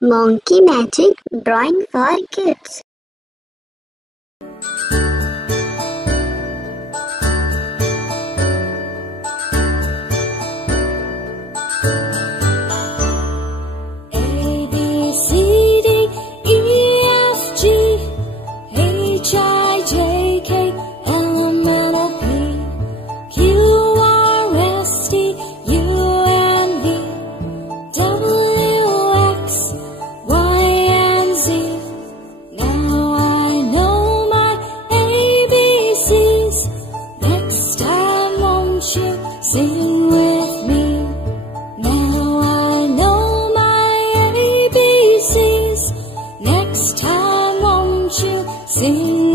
Monkey Magic Drawing for Kids. Sing with me. Now I know my ABCs. Next time, won't you sing?